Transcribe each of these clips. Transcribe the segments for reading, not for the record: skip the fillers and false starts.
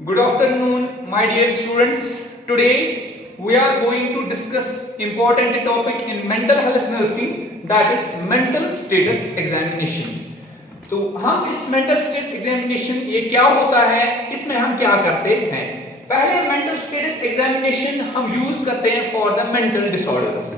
Good afternoon, my dear students. Today we are going to discuss important topic in mental health nursing, that is mental status examination. तो हम इस mental status examination ये क्या होता है, इसमें हम क्या करते हैं? पहले मेंटल स्टेटस एग्जामिनेशन हम यूज करते हैं फॉर द मेंटल डिसऑर्डर्स।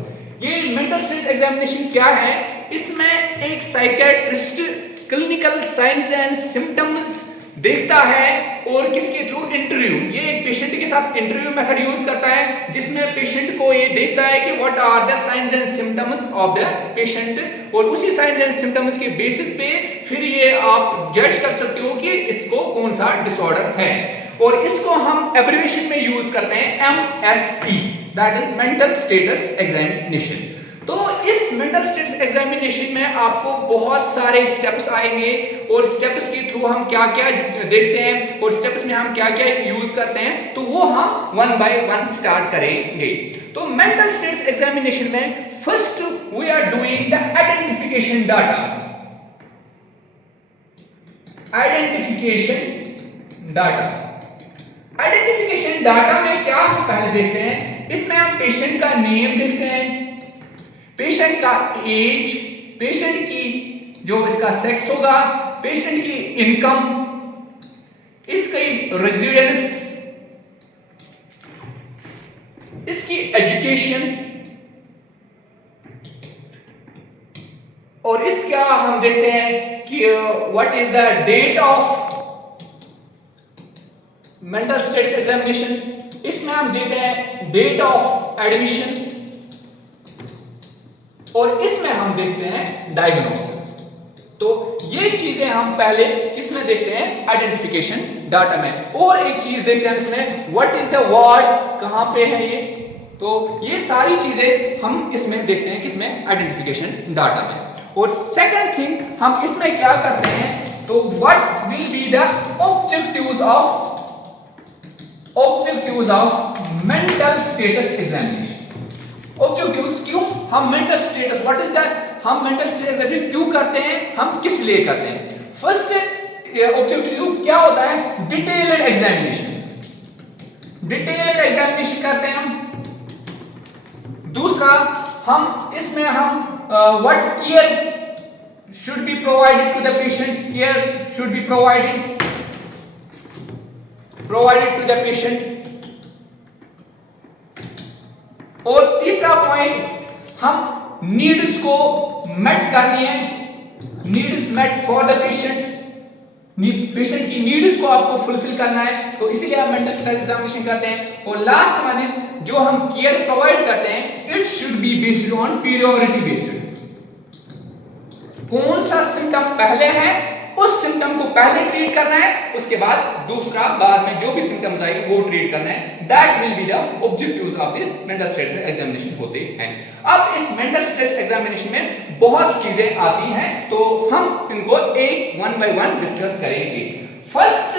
ये मेंटल स्टेटस एग्जामिनेशन क्या है? इसमें एक psychiatrist clinical science and symptoms देखता है और किसके थ्रू? इंटरव्यू। ये एक पेशेंट के साथ इंटरव्यू मेथड यूज करता है, जिसमें पेशेंट को ये देखता है कि what are the signs and symptoms of the patient, और उसी साइंस एंड सिम्टम्स के बेसिस पे फिर ये आप जज कर सकते हो कि इसको कौन सा डिसऑर्डर है, और इसको हम एब्रिविएशन में यूज करते हैं MSE, that is mental status examination. तो इस मेंटल स्टेटस एग्जामिनेशन में आपको बहुत सारे स्टेप्स आएंगे, और स्टेप्स के थ्रू हम क्या क्या देखते हैं और स्टेप्स में हम क्या क्या यूज करते हैं, तो वो हम वन बाय वन स्टार्ट करेंगे। तो मेंटल स्टेटस एग्जामिनेशन में first we are doing the identification data. Identification data, identification data में क्या हम पहले देखते हैं? इसमें हम पेशेंट का नेम देखते हैं, पेशेंट का एज, पेशेंट की जो इसका सेक्स होगा, पेशेंट की इनकम, इसकी रेजिडेंस, इसकी एजुकेशन, और इसका हम देखते हैं कि what is the date of mental status examination. इसमें हम देते हैं डेट ऑफ एडमिशन, और इसमें हम देखते हैं डायग्नोसिस। तो ये चीजें हम पहले किसमें देखते हैं? आइडेंटिफिकेशन डाटा में। और एक चीज देखते हैं इसमें, व्हाट इज द वार्ड, कहां पे है ये, तो ये सारी चीजें हम इसमें देखते हैं किसमें? आइडेंटिफिकेशन डाटा में। और सेकंड थिंग हम इसमें क्या करते हैं, तो what will be the objectives of mental status examination. Objectives क्यों हम mental status, what is that, हम मेंटल स्टेटस एग्जामिनेशन क्यों करते हैं, हम किस लिए करते हैं? फर्स्ट ऑब्जेक्टिव क्या होता है? डिटेल्ड एग्जामिनेशन, डिटेल्ड एग्जामिनेशन करते हैं हम। दूसरा, हम इसमें हम what care should be provided to the patient, care should be provided to the patient. और तीसरा पॉइंट, हम नीड्स को मेट करनी है, needs met for the patient, patient की नीड्स को आपको फुलफिल करना है, तो इसीलिए हम मेंटल स्टेटस एग्जामिनेशन करते हैं। और लास्ट वन इज, जो हम केयर प्रोवाइड करते हैं, it should be based on periodicity based. कौन सा सिम्टम पहले है, उस सिम्टम को पहले ट्रीट करना है, उसके बाद दूसरा बाद में जो भी सिम्टम्स आएंगे वो ट्रीट करना है। That will be the objectives of this mental status examination होते हैं। अब इस मेंटल स्टेटस एग्जामिनेशन में बहुत चीजें आती हैं, तो हम इनको एक वन बाय वन डिस्कस करेंगे। फर्स्ट,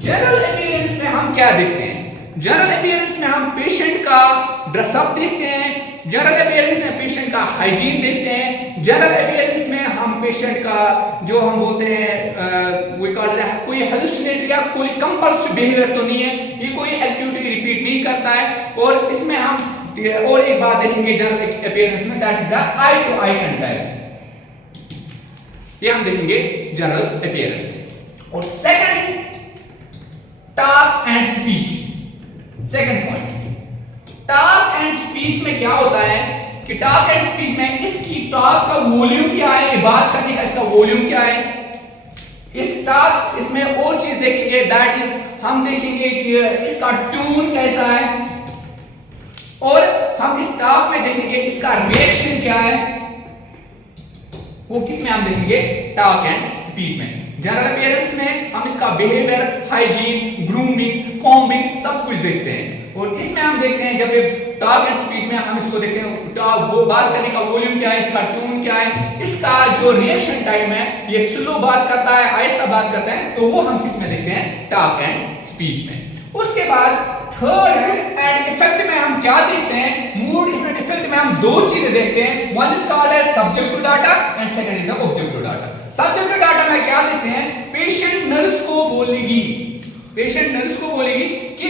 जनरल अपीयरेंस में हम क्या देखते हैं? जनरल अपीयरेंस में हम पेशेंट का ड्रेसअप देखते हैं, जनरल अपीयरेंस में पेशेंट का हाइजीन देखते हैं, जनरल अपीयरेंस में हम पेशेंट का जो हम बोलते हैं वी कॉल दैट कोई हेलुसिनेटरी या कोई कंपल्सिव बिहेवियर तो नहीं है, ये कोई एक्टिविटी रिपीट नहीं करता है। और इसमें हम और एक बात देखेंगे जनरल अपीयरेंस में, that is the eye to eye contact, ये हम देखेंगे जनरल अपीयरेंस में। और second is talk and speech. Second point, talk and speech में क्या होता है कि टॉक एंड स्पीच में इसकी टॉक का वॉल्यूम क्या है, बात करने का इसका वॉल्यूम क्या है, इस टॉक, इसमें और चीज देखेंगे, दैट इज हम देखेंगे कि इसका ट्यून कैसा है, और हम इस टॉक में देखेंगे इसका रिएक्शन क्या है, वो किस में हम देखेंगे? टॉक एंड स्पीच में। जनरल अपीयरेंस में हम इसका बिहेवियर, हाइजीन, ग्रूमिंग, कॉम्बिंग सब कुछ देखते हैं। और इसमें हम देखते हैं जब टॉक एंड स्पीच में हम इसको देखते हैं, वो बात करने का वॉल्यूम क्या है, इसका ट्यून क्या है, इसका जो रिएक्शन टाइम है, ये स्लो बात करता है, आहिस्ता बात करता है, तो वो हम किस में देखते हैं? टॉक एंड स्पीच में। उसके बाद थर्ड एंड इफेक्ट में हम क्या देखते हैं? मूड इफेक्ट में हम दो चीजें देखते हैं, one is called as subjective data and second is the objective data. Subjective data में क्या देखते हैं, पेशेंट नर्स को बोलेगी, पेशेंट नर्स को बोलेगी कि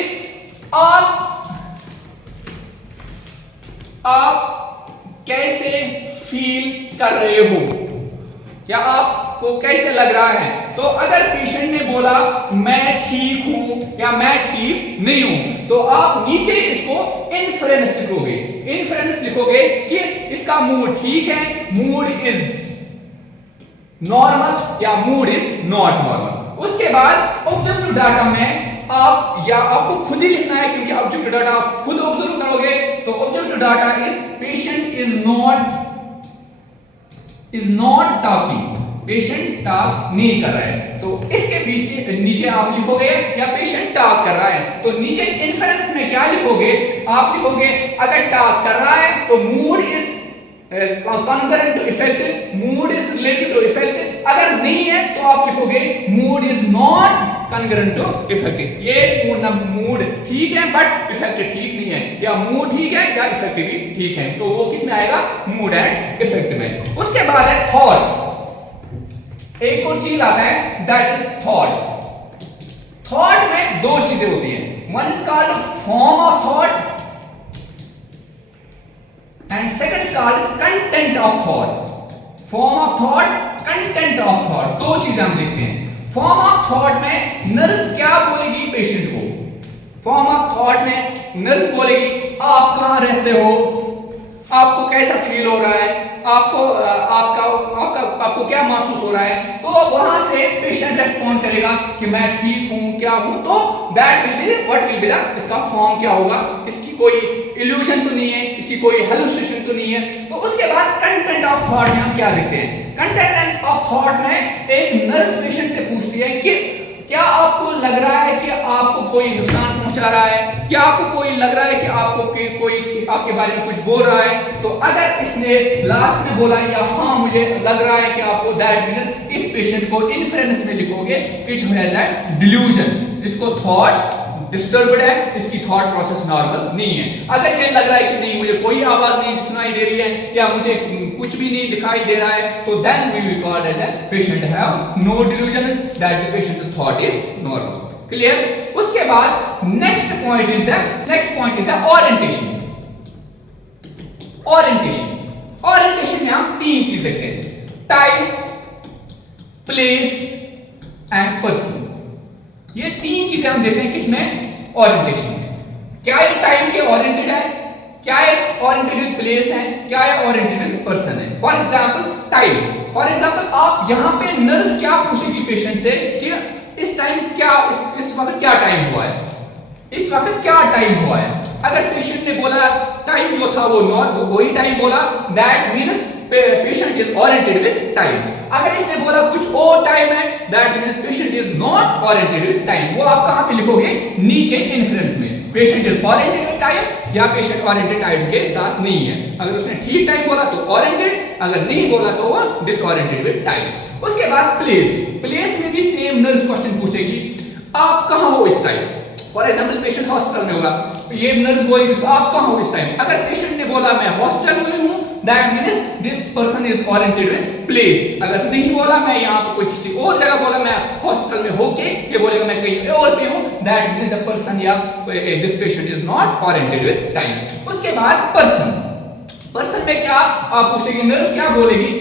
आप कैसे फील कर रहे हो या आपको कैसे लग रहा है। तो अगर पेशेंट ने बोला मैं ठीक हूं या मैं ठीक नहीं हूं, तो आप नीचे इसको इन्फरेंस लिखोगे, इन्फरेंस लिखोगे कि इसका मूड ठीक है, मूड इज नॉर्मल या मूड इज नॉट नॉर्मल। उसके बाद ऑब्जेक्टिव डाटा में आप या आपको खुद ही लिखना है, क्योंकि ऑब्जेक्टिव डाटा आप खुद ऑब्जर्व करोगे। तो objective data is patient is not talking, patient talk नहीं कर रहा है। तो इसके पीछे नीचे आप लिखोगे या पेशेंट टॉक कर रहा है, तो नीचे इन्फरेंस में क्या लिखोगे, आप लिखोगे अगर टॉक कर रहा है तो mood is concurrent to effective, mood is related to effective, अगर नहीं है तो आप लिखोगे mood is not concurrent to effective। ये मूड ठीक है बट इफेक्टिव ठीक नहीं है, या मूड ठीक है या इफेक्टिव भी ठीक है, तो वो किस में आएगा, मूड एंड इफेक्टिव में। उसके बाद है थॉट, एक और चीज आता है दैट इज थॉट। थॉट में दो चीजें होती हैं, one is called form of thought and second is called content of thought। form of thought, content of thought, दो चीजें हम देखते हैं। form of thought में नर्स क्या बोलेगी पेशेंट को, form of thought में नर्स बोलेगी आप कहां रहते हो, आपको कैसा फील हो रहा है, आपको क्या महसूस हो रहा है, तो वहां से पेशेंट रेस्पॉन्ड करेगा कि मैं ठीक हूं, क्या हूं, तो that will be what will be the, इसका फॉर्म क्या होगा, इसकी कोई इल्यूजन तो नहीं है, इसकी कोई हेलुसिनेशन तो नहीं है। तो उसके बाद कंटेंट ऑफ थॉट में हम क्या देखते हैं, कंटेंट ऑफ थॉट में एक नर्स पेशेंट से पूछती है कि क्या आपको लग रहा है कि आपको कोई नुकसान पहुंचा रहा है, क्या आपको कोई लग रहा है कि आपको कोई आपके बारे में कुछ बोल रहा है। तो अगर इसने लास्ट में बोला या हाँ मुझे लग रहा है कि आपको, दैट मींस इस पेशेंट को इन्फरेंस में लिखोगे इट हैज अ डिल्यूजन, इसको थॉट डिस्टर्ब्ड है, इसकी थॉट प्रोसेस नॉर्मल नहीं है। अगर ये लग रहा है कि नहीं मुझे कोई आवाज नहीं सुनाई दे रही है या मुझे कुछ भी नहीं दिखाई दे रहा है, तो then we will call as a patient have no delusion, that the patient's thought is normal. Clear. उसके बाद next point is the orientation. Orientation में हम तीन चीज देखते हैं, टाइम, प्लेस एंड पर्सन। ये तीन चीजें हम देखते हैं किसमें, ओरिएंटेशन में। क्या ये टाइम के ओरिएंटेड है, क्या ये ओरिएंटेड विद प्लेस है, क्या ये ओरिएंटेड विद पर्सन है। For example time, for example आप यहां पे नर्स क्या पूछेगी पेशेंट से कि इस टाइम क्या, इस वक्त क्या टाइम हुआ है, इस वक्त क्या टाइम हुआ है। अगर पेशेंट ने बोला टाइम जो था वो वही टाइम बोला, that means patient is oriented with time. अगर इसने बोला कुछ और टाइम है, that means patient is not oriented with time. वो आप कहां पे लिखोगे, नीचे इन्फरेंस में, patient is oriented with time या पेशेंट ओरिएंटेड टाइम के साथ नहीं है। अगर उसने ठीक टाइम बोला तो ओरिएंटेड, अगर नहीं बोला तो वो डिसओरिएंटेड विद टाइम। उसके बाद प्लेस में भी सेम नर्स क्वेश्चन पूछेगी, आप कहां हो इस time. For example patient hospital में होगा, तो ये नर्स बोलेगी आप कहां हो इस टाइम। अगर पेशेंट ने बोला मैं हॉस्पिटल में हूं, that means this person is oriented with place. अगर नहीं बोला मैं यहां पे कोई किसी और जगह बोला मैं हॉस्पिटल में होके, ये बोलेगा मैं कहीं और पे हूं, दैट मींस द पर्सन या this patient is not oriented with time. उसके बाद पर्सन में क्या आप पूछेगी, नर्स क्या बोलेगी,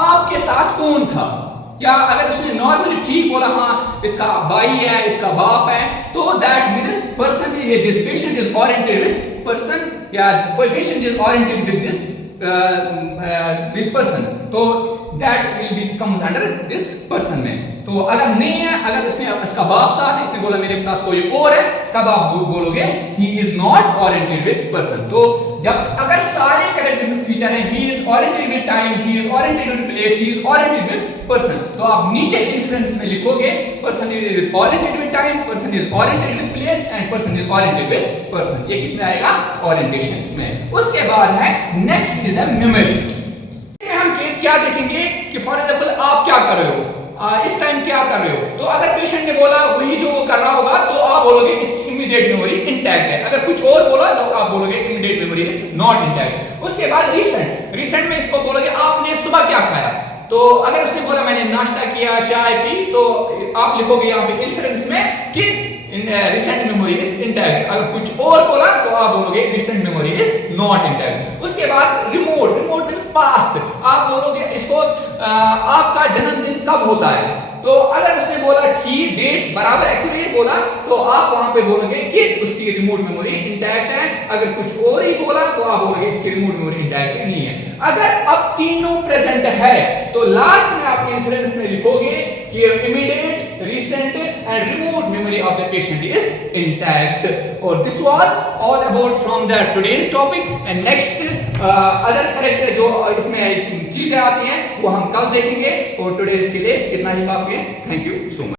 आपके साथ कौन था, या अगर उसने नॉर्मली ठीक बोला हाँ इसका भाई है, इसका बाप है, तो दैट मींस पर्सन ये this patient is oriented with person या patient is oriented with this with person, तो that will be comes under this person में। तो अगर नहीं है, अगर इसका बाप साथ है, इसने बोला मेरे साथ कोई और है, तब आप बोलोगे he is not oriented with person. तो जब अगर सारे कैरेक्टरिस्टिक फीचर हैं, he is oriented with time, he is oriented with place, he is oriented with person, तो आप नीचे इन्फ्लुएंस में लिखोगे person is oriented with time, person is oriented with place and person is oriented with person. ये किसमें आएगा, orientation में। उसके बाद है नेक्स्ट इज अ मेमोरी। हम क्या देखेंगे कि फॉर एग्जांपल आप क्या कर रहे हो, इस टाइम क्या कर रहे हो, तो अगर पेशेंट ने बोला वही जो वो कर रहा होगा, तो आप बोलोगे इसकी इमीडिएट मेमोरी इंटैक्ट है। अगर कुछ और बोला तो आप बोलोगे immediate memory is not intact. उसके बाद रीसेंट में इसको बोलोगे आपने सुबह क्या खाया, तो अगर उसने बोला मैंने नाश्ता किया, चाय पी, तो आप लिखोगे यहाँ पे इन्फ्रेंस में कि रिसेंट मेमोरी इज इंटैक्ट। अगर कुछ और बोला तो आप बोलोगे recent memory is not intact. उसके बाद रिमोट, रिमोट मींस पास्ट, आप बोलोगे इसको आपका जन्मदिन कब होता है। तो अगर उसने बोला ठीक डेट बराबर एक्यूरेट बोला तो आप वहां पे बोलोगे कि उसकी रिमोट मेमोरी इंटैक्ट है। अगर कुछ और ही बोला तो आप बोलोगे इसकी रिमोट मेमोरी इंटैक्ट नहीं है। अगर अब तीनों प्रेजेंट है तो लास्ट में आप इन्फ्रेंस में लिखोगे कि immediate, recent and remote memory of the patient is intact. और this was all about from the today's topic and next other character जो इसमें चीजें आती हैं वो हम कल देखेंगे। और टुडेज के लिए इतना ही काफी है। Thank you so much.